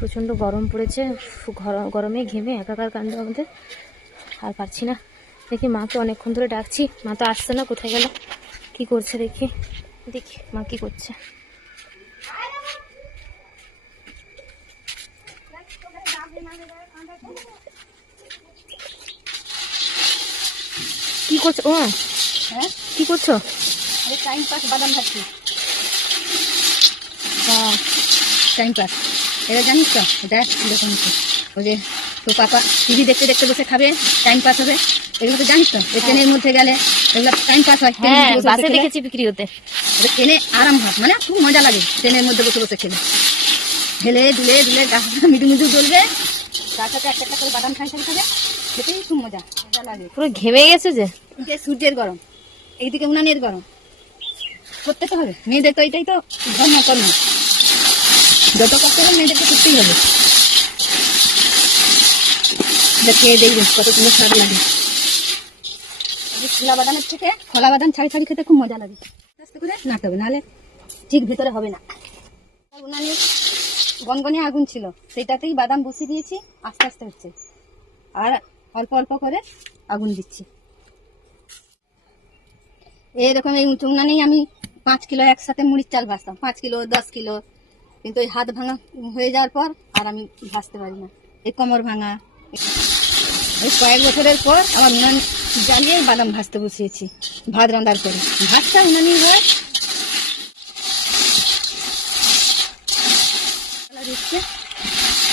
প্রচণ্ড গরম পড়েছে, গরমে ঘেমে একাকার কাণ্ড আমাদের, আর পারছি না। দেখি মাকে অনেকক্ষণ ধরে ডাকছি, মা তো আসছে না, কোথায় গেল, কি করছে দেখি, দেখি মা কি করছে। কি করছো ও? হ্যাঁ, কি করছো? টাইম পাস বাদাম খাচ্ছি। টাইম পাস, এটা জানিস তো? দেখ এরকম ওই যে তো পাপা টিভি দেখতে দেখতে বসে খাবে, টাইম পাস হবে, এগুলো তো জানিস তো? ট্রেনের মধ্যে গেলে এগুলো টাইম পাস হয়। হ্যাঁ, বাসে দেখেছি বিক্রি হতে। ট্রেনে আরাম হয়, মানে খুব মজা লাগে ট্রেনের মধ্যে বসে বসে খেলে। ঢেলে দুলে দুলে গাছ মিটু মিটু জ্বলবে, তার সাথে একটা একটা করে বাদাম খাই খাবে, খেতেই খুব মজা মজা লাগে। পুরো ঘেমে গেছে যে। সূর্যের গরম, এইদিকে উনানের গরম, করতে তো হবে। মেয়েদের তো এটাই তো ধর্ম কর্ম, যত কষ্ট হবে মেয়েদেরকে করতেই হবে। খেয়ে দেখবেন কত সুন্দর স্বাদ লাগে। খোলা বাদামের থেকে খোলা বাদাম ছাড়ি ছাড়ি খেতে খুব মজা লাগে। আস্তে করে নাড়তে হবে, নাহলে ঠিক ভেতরে হবে না। উনানের গনগনে আগুন ছিল, সেটাতেই বাদাম বসিয়ে দিয়েছি, আস্তে আস্তে হচ্ছে, আর অল্প অল্প করে আগুন দিচ্ছি। এরকম এই উঁচু উনানেই আমি 5 কিলো একসাথে মুড়ির চাল ভাজতাম, 5 কিলো 10 কিলো। কিন্তু এই হাত ভাঙা হয়ে যাওয়ার পর আর আমি ভাজতে পারি না, এই কোমর ভাঙা। এই কয়েক বছরের পর আবার উনান জ্বালিয়ে বাদাম ভাজতে বসিয়েছি, ভাত রান্নার পরে ভাতটা উনানই হয়।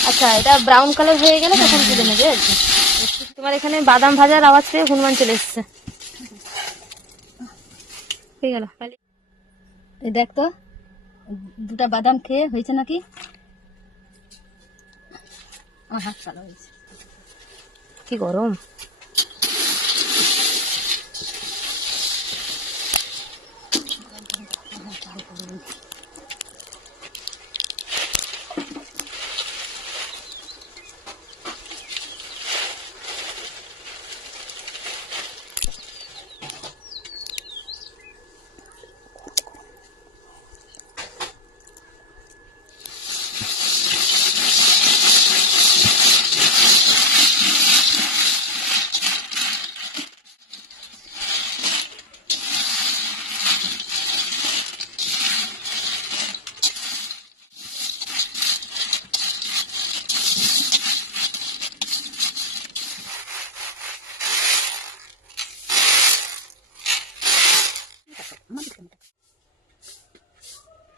আচ্ছা, এটা ব্রাউন কালার হয়ে গেলে তখন তুলে নেবে আর কি। তোমার এখানে বাদাম ভাজার আওয়াজ পেয়ে হনুমান চলে এসছে। হয়ে গেল। এই দেখ তো, দুটা বাদাম খেয়ে হয়েছে নাকি? আমার হাত কালো হয়েছে। কি গরম।